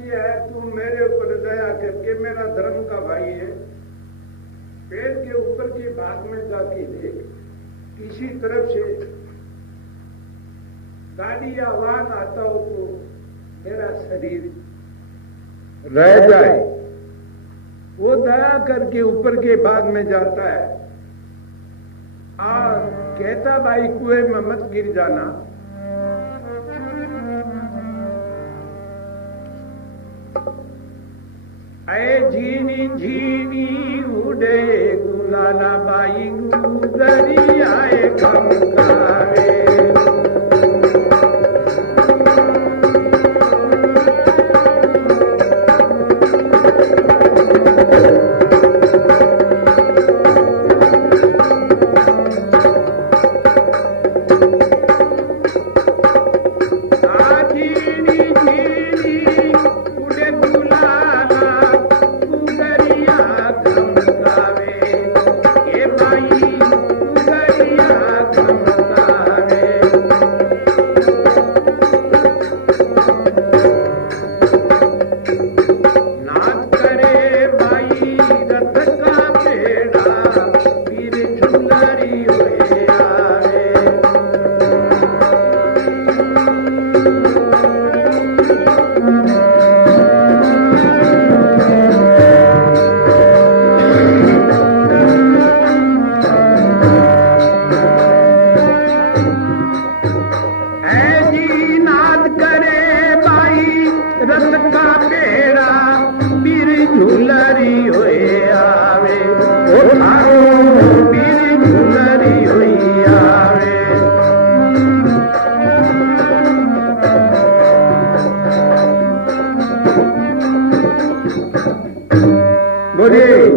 कहती है तू मेरे ऊपर दया करके मेरा धर्म का भाई है, पेड़ के ऊपर के भाग में जाके देख, किसी तरफ से गाड़ी या वाहन आता हो तो मेरा शरीर रह जाए। वो दया करके ऊपर के भाग में जाता है और कहता भाई कुएं में मत गिर जाना। ऐ झीनी झीनी उड़े गुलाला बाई गुजरी आए खमकावे।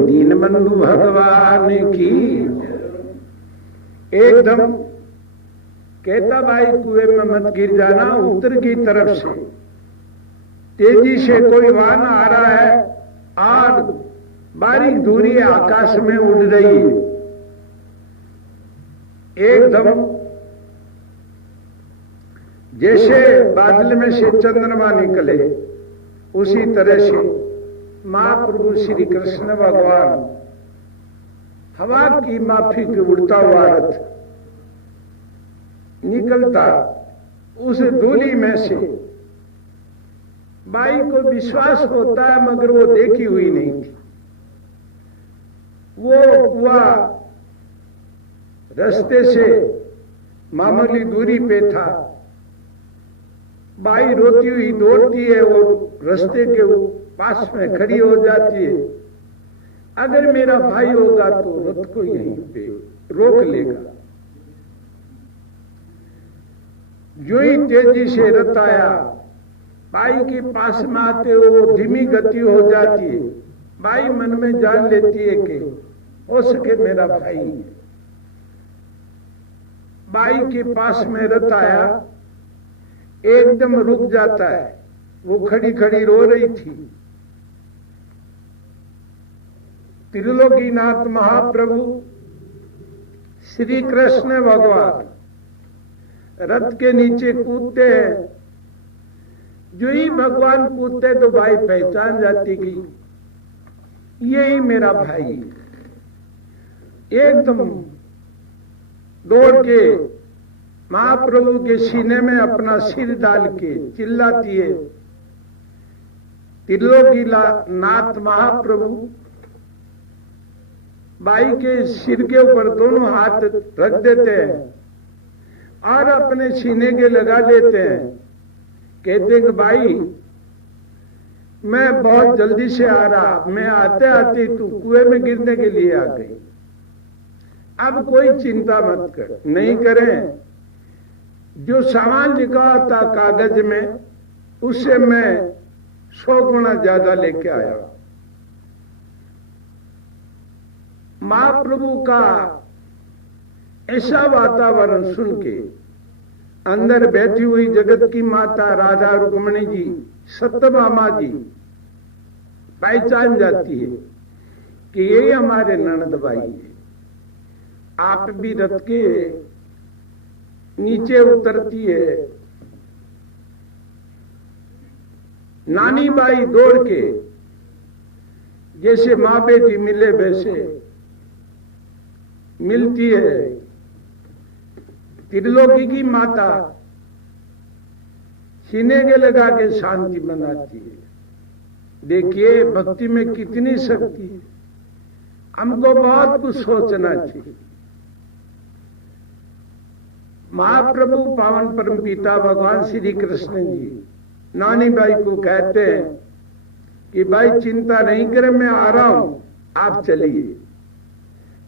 दीनबंधु भगवान की। एकदम कहता भाई कुएं में मत गिर जाना। उत्तर की तरफ से तेजी से कोई वाहन आ रहा है और बारीक दूरी आकाश में उड़ रही है। एकदम जैसे बादल में से चंद्रमा निकले उसी तरह से महाप्रभु श्री कृष्ण भगवान हवा की माफिक उड़ता हुआ रथ निकलता। उस धूली में से बाई को विश्वास होता है मगर वो देखी हुई नहीं थी। वो कुआ रास्ते से मामूली दूरी पे था। बाई रोती हुई दौड़ती है, वो रास्ते के पास में खड़ी हो जाती है। अगर मेरा भाई होगा तो रथ को यहीं पे रोक लेगा। जो ही तेजी से रथ आया, बाई के पास में आते हो धीमी गति हो जाती है। बाई मन में जान लेती है कि हो सके मेरा भाई है। बाई के पास में रथ आया, एकदम रुक जाता है। वो खड़ी खड़ी रो रही थी। त्रिलोकीनाथ महाप्रभु श्री कृष्ण भगवान रथ के नीचे कूदते हैं। जो ही भगवान कूदते तो भाई पहचान जाती कि यही मेरा भाई है। एकदम दौड़ के महाप्रभु के सीने में अपना सिर डाल के चिल्लाती है। त्रिलोकीनाथ महाप्रभु बाई के सिर के ऊपर दोनों हाथ रख देते हैं और अपने सीने के लगा लेते हैं। कहते कि भाई मैं बहुत जल्दी से आ रहा, मैं आते आते तू कुएं में गिरने के लिए आ गई। अब कोई चिंता मत कर, नहीं करें। जो सामान लिखा था कागज में उससे मैं 100 गुना ज्यादा लेके आया। महाप्रभु का ऐसा वातावरण सुन के अंदर बैठी हुई जगत की माता राधा रुक्मणी जी, सत्यभामा जी पहचान जाती है कि ये हमारे ननद भाई है। आप भी रथ के नीचे उतरती है। नानी बाई दौड़ के, जैसे माँ बेटी मिले वैसे मिलती है। त्रिलोकी की माता सीने के लगा के शांति बनाती है। देखिए भक्ति में कितनी शक्ति है। हमको बहुत कुछ सोचना चाहिए। महाप्रभु पावन परम पिता भगवान श्री कृष्ण जी नानी बाई को कहते हैं कि भाई चिंता नहीं करे, मैं आ रहा हूं, आप चलिए।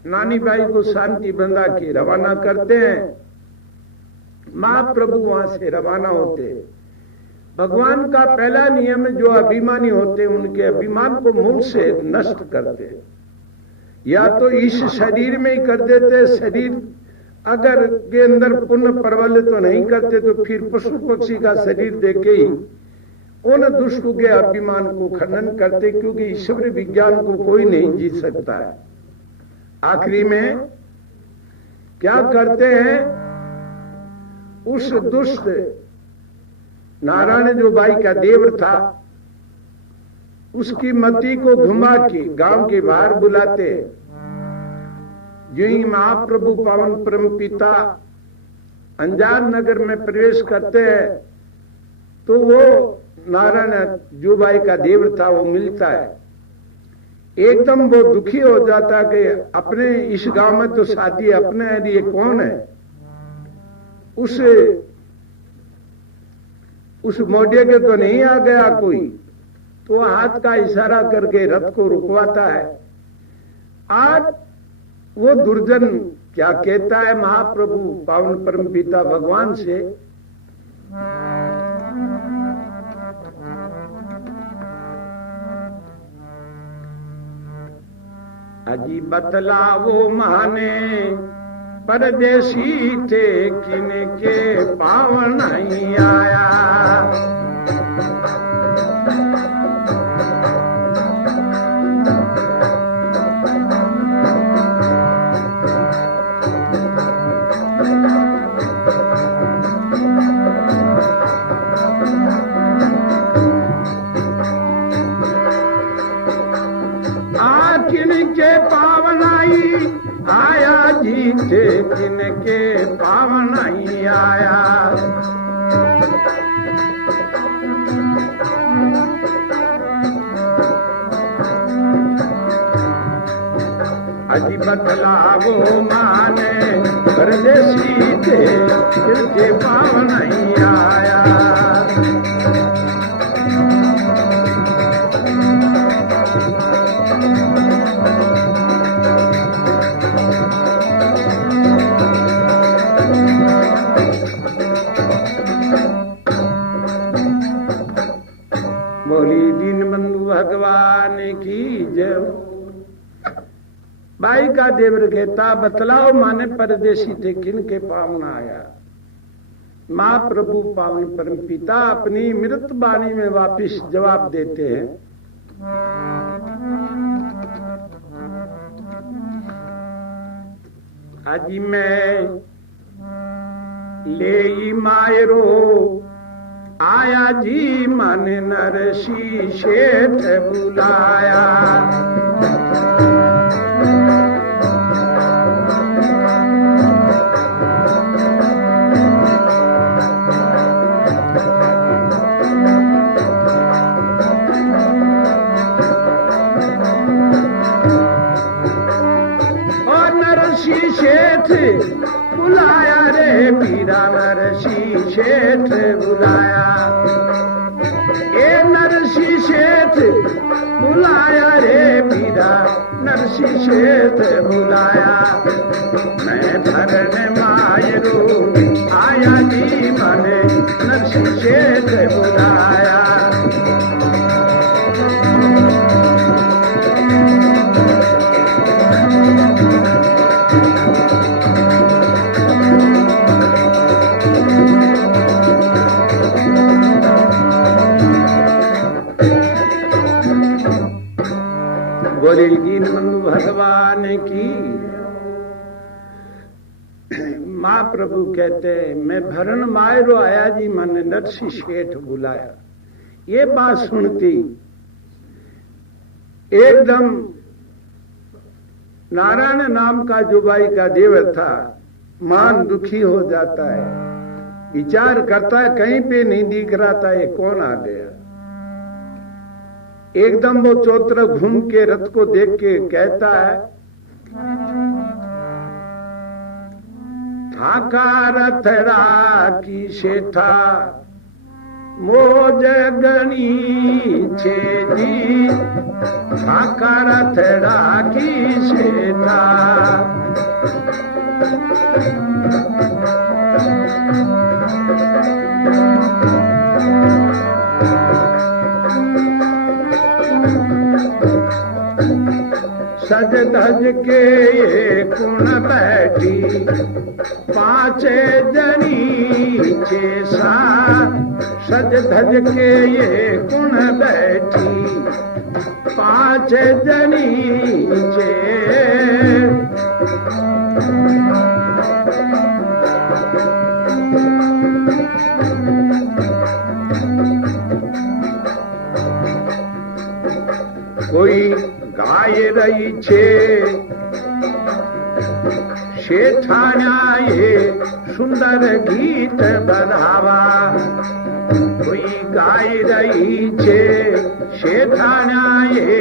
नानी बाई को शांति बंधा के रवाना करते हैं। महाप्रभु वहां से रवाना होते हैं। भगवान का पहला नियम, जो अभिमानी होते हैं उनके अभिमान को मूल से नष्ट करते हैं। या तो इस शरीर में ही कर देते, शरीर अगर के अंदर पुण्य प्रबल तो नहीं करते तो फिर पशु पक्षी का शरीर देके ही उन दुष्टों के अभिमान को खंडन करते, क्योंकि ईश्वर विज्ञान को कोई नहीं जीत सकता है। आखिरी में क्या करते हैं, उस दुष्ट नारायण जो बाई का देव था उसकी मति को घुमा के गांव के बाहर बुलाते। जो ही महाप्रभु पावन परम पिता अंजान नगर में प्रवेश करते हैं तो वो नारायण जो बाई का देव था वो मिलता है। एकदम वो दुखी हो जाता कि अपने इस गांव में तो शादी अपने लिए कौन है। उस मोढ़े के तो नहीं आ गया कोई, तो हाथ का इशारा करके रथ को रुकवाता है। आज वो दुर्जन क्या कहता है महाप्रभु पावन परम पिता भगवान से, अजी बतलावो माने परदेसी थे किनके पावन नहीं आया। किनके पावन आई आया जी थे, किनके पावन ही आया। अजी बतलावो माने परदेसी थे किनके पावन ही आया। बोली दीनबंधु भगवान की जय। बाई का देवर कहता बतलाओ माने परदेसी थे किनके पावन आया। महाप्रभु पावन परम पिता अपनी मृत वाणी में वापिस जवाब देते हैं, आज मैं ले मायरो आया जी मन नरसी शेठ बुलाया। और नरसी शेठ बुलाया रे पीरा, नरसी शेठ बुलाया। ए नरसी शेठ बुलाया रे पीरा, नरसी शेठ बुलाया। मैं भरन मायरू आया जी मने, नरसी शेठ बुलाया। बोले दीनबंधु भगवान की। महाप्रभु कहते मैं भरण मायरो आया जी मन नरसी शेठ बुलाया। ये बात सुनती एकदम नारायण नाम का जुबाई का देव था, मान दुखी हो जाता है, विचार करता है कहीं पे नहीं दिख रहा था, ये कौन आ गया। एकदम वो चौतर घूम के रथ को देख के कहता है, थाका रथड़ा की शेठा मोज गणी छे जी, थाका रथड़ा की शेठा। सज धज के ये कुण बैठी पांचे जनी छे सा, सज धज के ये कुण बैठी पांच जनी छे। कोई गाय रही छे शेठाना ये सुंदर गीत बधावा, कोई गाय रही छे शेठाना ये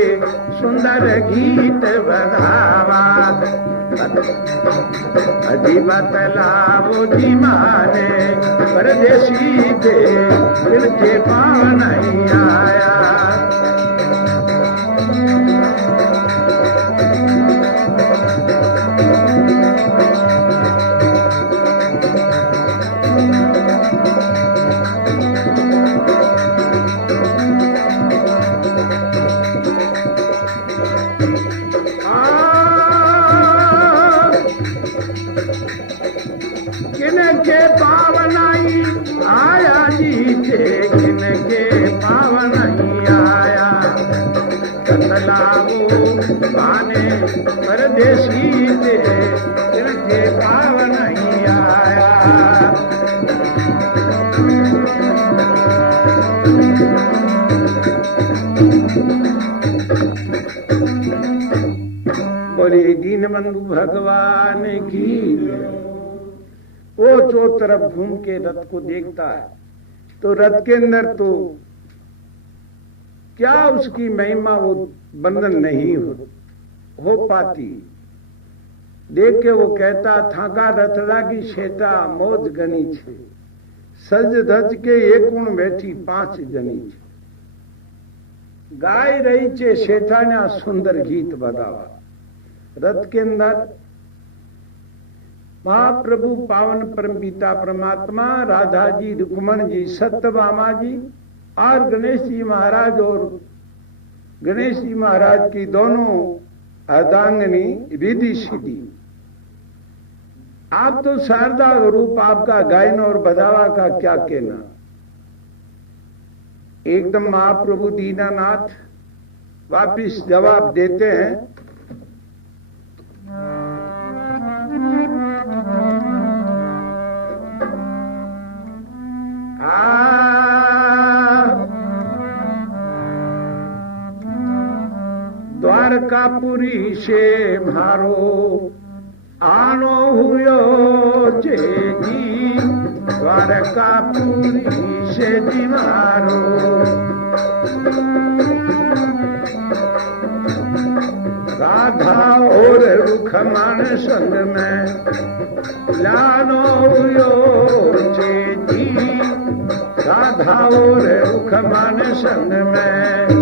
सुंदर गीत बधावा। अजी बतलावो जी माने परदेसी थे दिल के पाँव नहीं आया। किनके पावनाई आया जीते, किनके पावनाई आया। कतलावो माने परदेसी थे किनके पावनाई आया। बोले दीनबंधु भगवान की। वो चो तरफ घूम के रथ को देखता है तो रथ के अंदर तो क्या उसकी महिमा वो बंधन नहीं हो पाती। देख के वो कहता, थाका रथड़ा की शेटा मौज गनी छे, सज धज के एक गुण बैठी पांच जनी छे। गाय रही छे शेठा ने सुंदर गीत बगावा। रथ के अंदर महाप्रभु पावन परम पिता परमात्मा, राधा जी, रुक्मण जी, सत्यभामा जी और गणेश जी महाराज, और गणेश जी महाराज की दोनों अर्धांगिनी रिद्धि सिद्धि। आप तो शारदा रूप आपका गायन और बजावा का क्या कहना। एकदम महाप्रभु दीनानाथ वापिस जवाब देते हैं, द्वारकापुरी से मारो आनो हुयो जे जी, द्वारकापुरी से जी मारो। राधा और रुखमण संग में लानो हुयो जे जी, राधा और रुखमण संग में।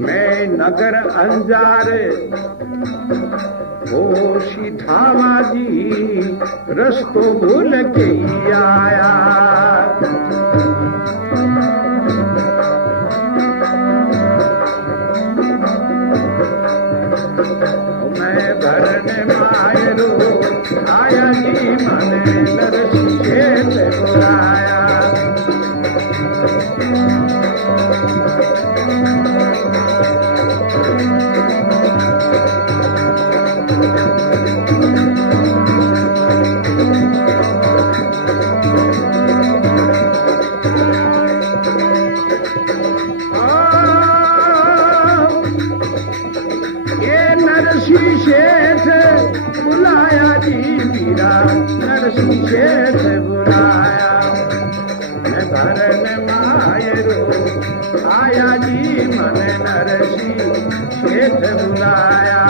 मैं नगर अंजारे ओ सीधावा जी, रस्तो भूल के आया। मैं भरने मायरो आया जी, मने नरसिंह बुलाया। नरसी शेठ बुलाया जी मीरा, नरसी शेठ बुलाया। मैं भरन मायरो आया जी मन नरसी शेठ बुलाया।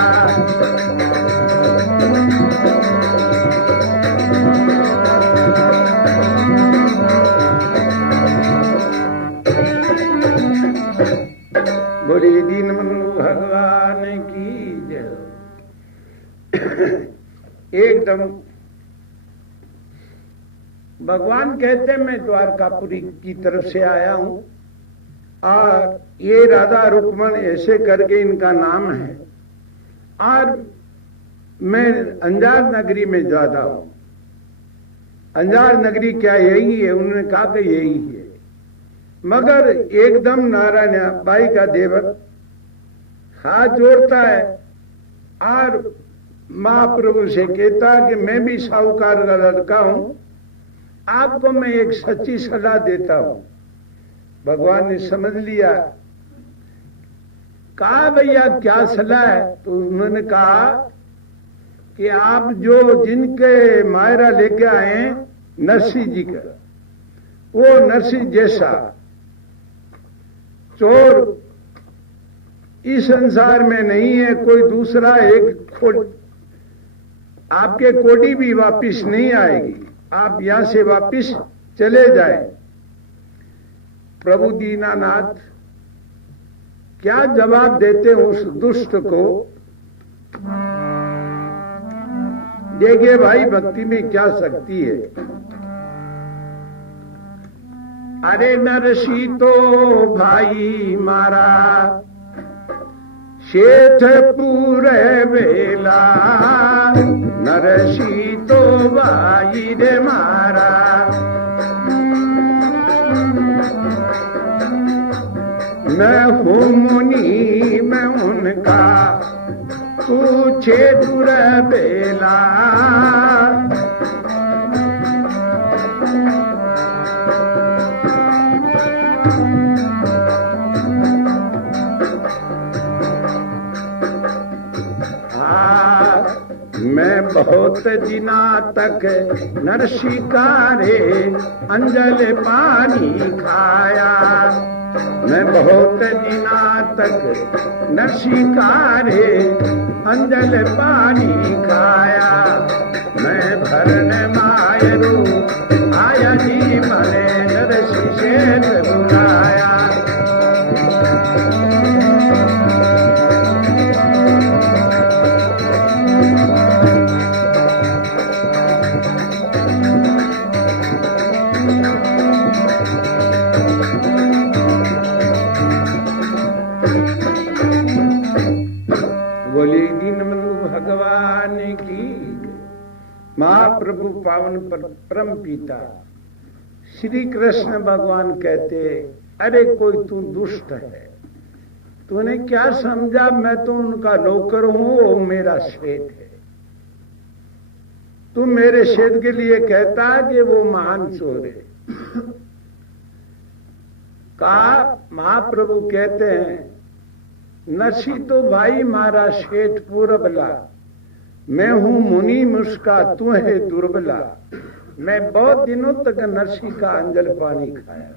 बड़ी दीनबंधु भगवान की जय। एकदम भगवान कहते मैं द्वारकापुरी की तरफ से आया हूं और ये राधा रुक्मण ऐसे करके इनका नाम है और मैं अंजार नगरी में जाता हूं। अंजार नगरी क्या यही है? उन्होंने कहा कि यही है। मगर एकदम नारायण बाई का देवर हाथ जोड़ता है और महाप्रभु से कहता कि मैं भी साहूकार का लड़का हूं, आपको मैं एक सच्ची सलाह देता हूं। भगवान ने समझ लिया। कहा भैया क्या सलाह है? तो उन्होंने कहा कि आप जो जिनके मायरा लेके आए नरसिंह जी का, वो नरसिंह जैसा चोर इस संसार में नहीं है कोई दूसरा। एक आपके कोडी भी वापिस नहीं आएगी, आप यहां से वापिस चले जाएं। प्रभु दीनानाथ क्या जवाब देते उस दुष्ट को? देखिए भाई, भक्ति में क्या शक्ति है। अरे नरसी तो भाई मारा शेठ पूरे बेला, नरसी तो भाई रे मारा। मैं हूँ मुनि मैं उनका, तू छेदुर बेला। मैं बहुत दिना तक नरसिकारे अंजल पानी खाया। मैं बहुत दिना तक नरसिकारे अंजल पानी खाया। मैं भरन मायरू आया जी मने नरसी शेठ बुलाया। बोले दीनबंधु भगवान की। महाप्रभु पावन परम पिता श्री कृष्ण भगवान कहते, अरे कोई तू दुष्ट है, तूने क्या समझा? मैं तो उनका नौकर हूं, वो मेरा सेठ है। तू मेरे सेठ के लिए कहता कि वो महान चोर है। कहा महाप्रभु कहते हैं नरसी तो भाई मारा शेठ पूरबला, मैं हूं मुनि मुस्का तू है दुर्बला। मैं बहुत दिनों तक नरसी का अंजल पानी खाया।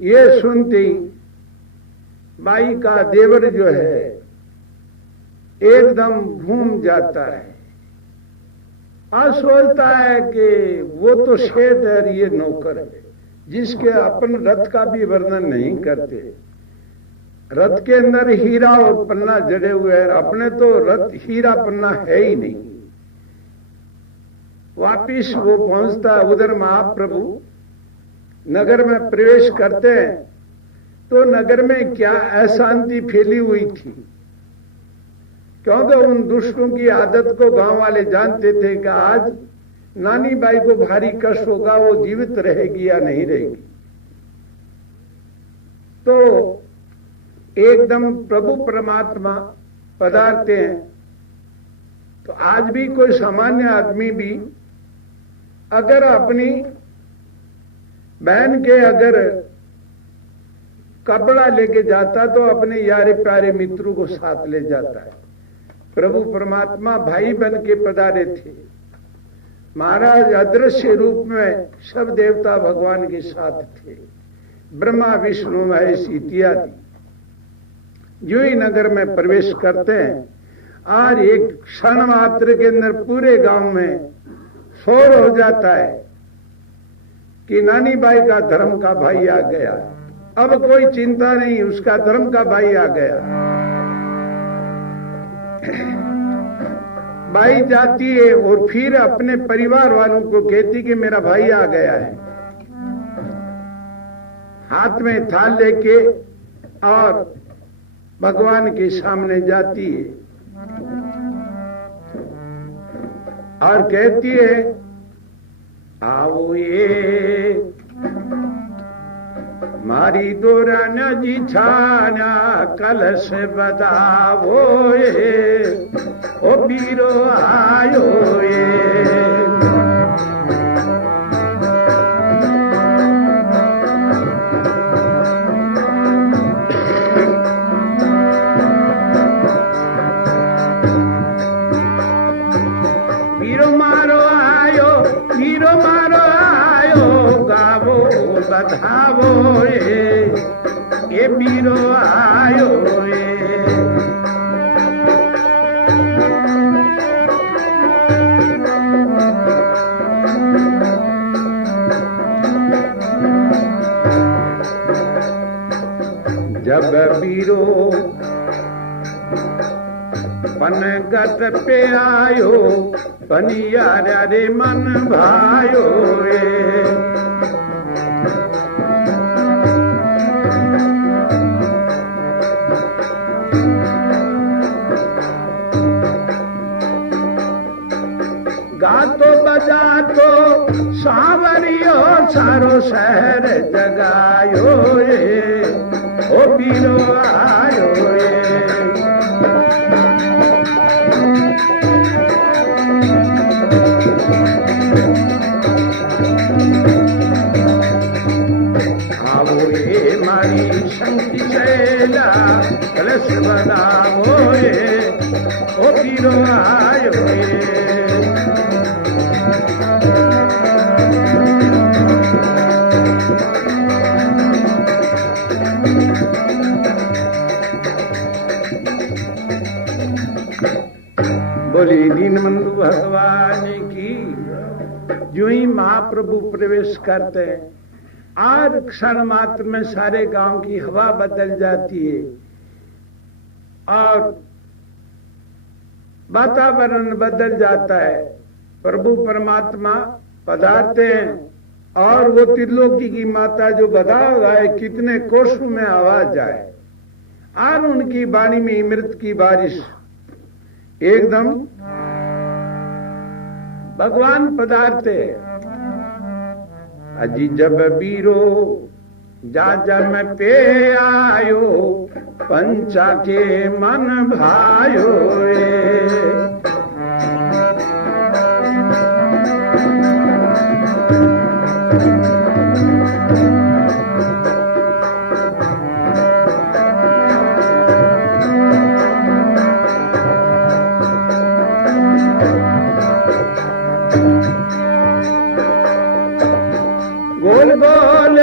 ये सुनते बाई का देवर जो है एकदम घूम जाता है और सोचता है कि वो तो शेठ है, ये नौकर है, जिसके अपन रथ का भी वर्णन नहीं करते। रथ के अंदर हीरा और पन्ना जड़े हुए हैं, अपने तो रथ हीरा पन्ना है ही नहीं। वापिस वो पहुंचता है। उधर महाप्रभु नगर में प्रवेश करते हैं तो नगर में क्या अशांति फैली हुई थी, क्योंकि उन दुष्टों की आदत को गांव वाले जानते थे कि आज नानी बाई को भारी कष्ट होगा, वो जीवित रहेगी या नहीं रहेगी। तो एकदम प्रभु परमात्मा पधारते हैं। तो आज भी कोई सामान्य आदमी भी अगर अपनी बहन के अगर कपड़ा लेके जाता तो अपने यारे प्यारे मित्रों को साथ ले जाता है। प्रभु परमात्मा भाई बन के पधारे थे। महाराज अदृश्य रूप में सब देवता भगवान के साथ थे, ब्रह्मा विष्णु महेश इत्यादि। जो ही नगर में प्रवेश करते हैं, आज एक क्षण मात्र के अंदर पूरे गांव में शोर हो जाता है कि नानी बाई का धर्म का भाई आ गया। अब कोई चिंता नहीं, उसका धर्म का भाई आ गया। बाई जाती है और फिर अपने परिवार वालों को कहती कि मेरा भाई आ गया है। हाथ में थाल लेके और भगवान के सामने जाती है और कहती है, आओ ये मारी दोराना जी छाना कलश बतावो ये, ओ बीरो आयो ये। बधावो ये बीरो आयो ये। जब बीरो पनगत पे आयो, पनिया रे मन भायो ये। गातो बजातो सावरियो सारो शहर जगायो ये, ओ बीरो आयो ये। आओ ये मारी शंकी शैला कलश बनाओ ये, ओ बीरो आयो ये। बोली दीनबंधु भगवान की। जो ही महाप्रभु प्रवेश करते हैं, आज क्षण मात्र में सारे गांव की हवा बदल जाती है और वातावरण बदल जाता है। प्रभु परमात्मा पधारते हैं और वो त्रिलोकी की माता जो बधा है कितने कोशों में आवाज आए और उनकी वाणी में अमृत की बारिश एकदम भगवान पधारते। अजी जब बीरो जा में पे आयो, पंचा के मन भायो गोल गोल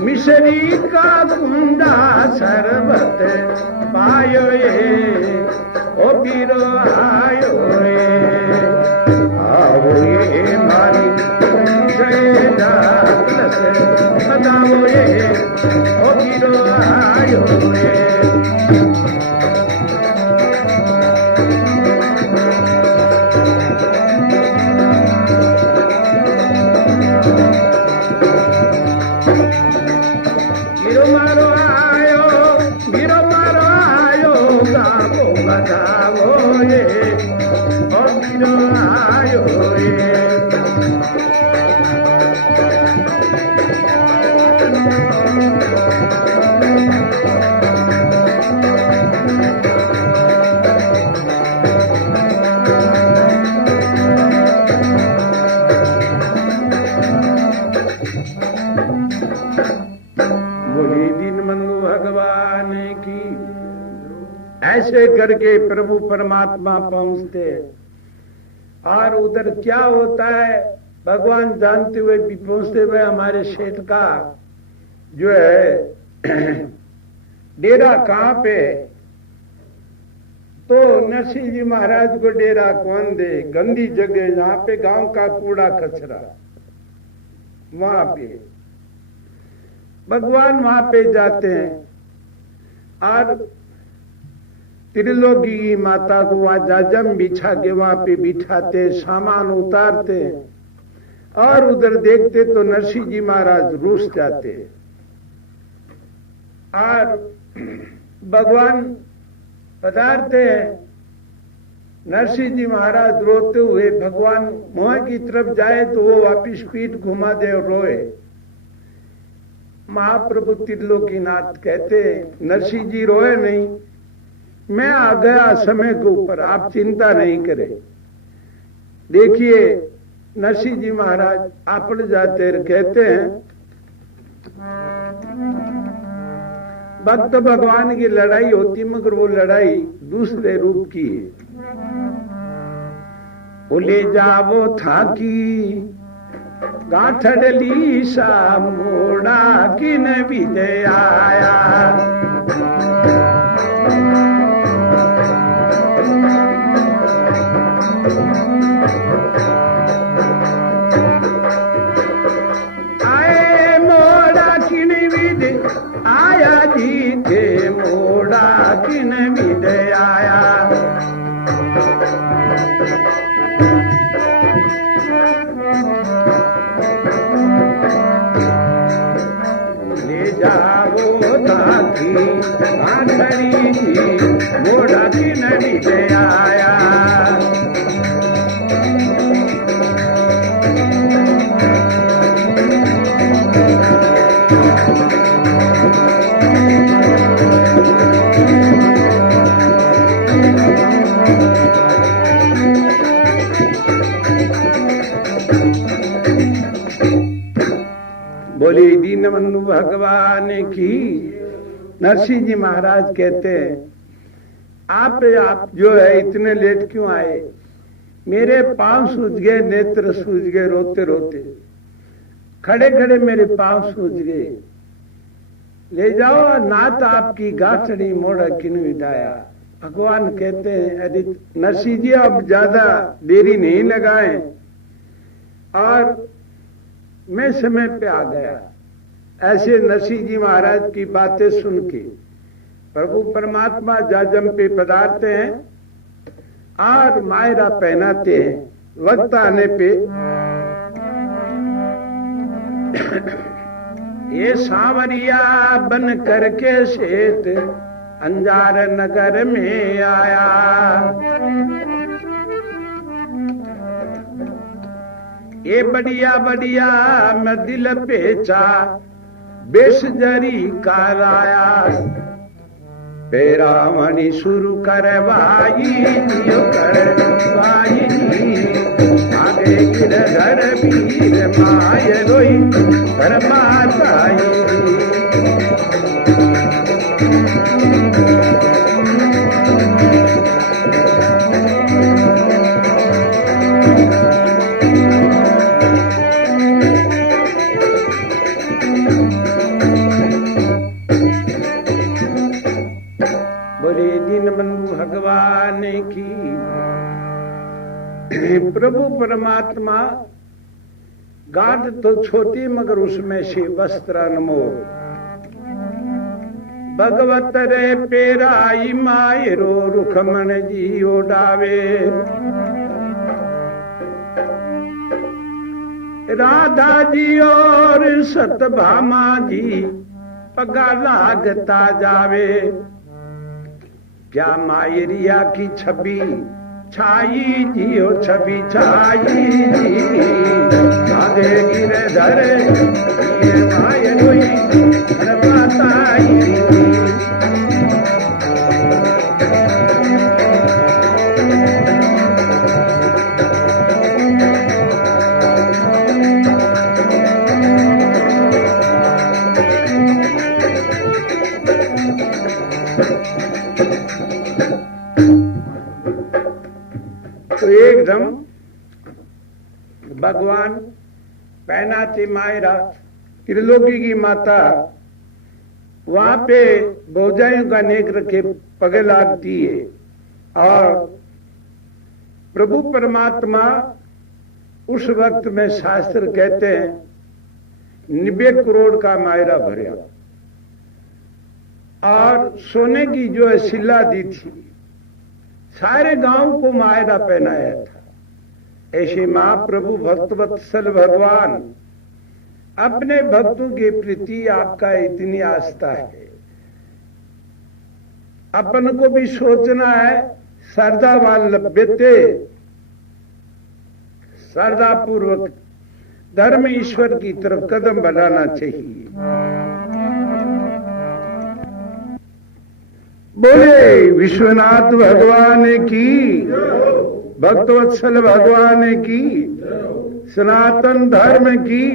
मिश्री का कुंडा शरबत पायो ये, ओ बीरो आयो ये। आओ ये मारी शैला कलश बताओ ये, ओ बीरो आयो ये। ऐसे ऐसे करके प्रभु परमात्मा पहुंचते। और उधर क्या होता है भगवान जानते हुए भी पहुंचते हुए हमारे सेठ का जो है डेरा कहां पे, तो नरसिंह जी महाराज को डेरा कौन दे, गंदी जगह जहां पे गांव का कूड़ा कचरा, वहां पे भगवान वहां पे जाते हैं और त्रिलोकी की माता को वहां जाजम बिछा के वहां पे बिठाते, सामान उतारते और उधर देखते तो नरसिंह जी महाराज रूस जाते और भगवान पधारते हैं। नरसिंह जी महाराज रोते हुए भगवान मुंह की तरफ जाए तो वो वापिस पीठ घुमा दे और रोए। महाप्रभु त्रिलोकीनाथ कहते नरसिंह जी रोए नहीं, मैं आ गया समय के ऊपर, आप चिंता नहीं करें। देखिए नरसिंह जी महाराज आपड़ जाते कहते हैं भक्त भगवान की लड़ाई होती मगर वो लड़ाई दूसरे रूप की है। वो ले जावो था की गाठड़ली सा मोड़ा किन विजय आया, आए मोड़ा किन विजय आया जी थे, मोड़ा किन विजय आया। ले जाओ ताकि आखरी जी मोड़ा किन विजय आया। बोली दीनबंधु भगवान की। नरसिंह जी महाराज कहते हैं आप जो है इतने लेट क्यों आए, मेरे पांव सूज गए, नेत्र सूज गए, रोते रोते खड़े खड़े मेरे पांव सूज गए, ले जाओ नाथ आपकी गाठड़ी मोड़ा किन विदाया। भगवान कहते हैं अरे नरसिंह जी अब ज्यादा देरी नहीं लगाएं, और मैं समय पे आ गया। ऐसे नरसिंह जी महाराज की बातें सुन के प्रभु परमात्मा जाजम पे पधारते हैं और मायरा पहनाते हैं। वक्त आने पे ये सांवरिया बन करके सेठ अंजार नगर में आया। ये बढ़िया बढ़िया मैं दिल बेचा बेस जरी कराया, पेरावणी शुरू करवाई करवाई, आगे गिरधर वीर माय रोई कर माताई। भगवान की। प्रभु परमात्मा गांठ तो छोटी मगर उसमें से वस्त्र अनमोल। भगवत रे पेराई मायरो रुखमन जी ओडावे, राधा जी और सतभामा जी पगा लागता जावे। क्या मायरिया की छवि छाई जी ओ छवि छाई जी, आधे गिरधर ये मायरोई माताई। तो एकदम भगवान पहनाते मायरा त्रिलोकी की माता वहां पे भौजाइयों का नेक रखे पगे लागती है और प्रभु परमात्मा उस वक्त में शास्त्र कहते हैं 90 करोड़ का मायरा भरा और सोने की जो है शिला दी थी, सारे गांव को मायरा पहनाया था। ऐसे महाप्रभु भक्तवत्सल भगवान अपने भक्तों के प्रति आपका इतनी आस्था है, अपन को भी सोचना है श्रद्धा लभ्यते, श्रद्धा पूर्वक धर्म ईश्वर की तरफ कदम बढ़ाना चाहिए। बोले विश्वनाथ भगवान की, भक्तवत्सल भगवान की, सनातन धर्म की।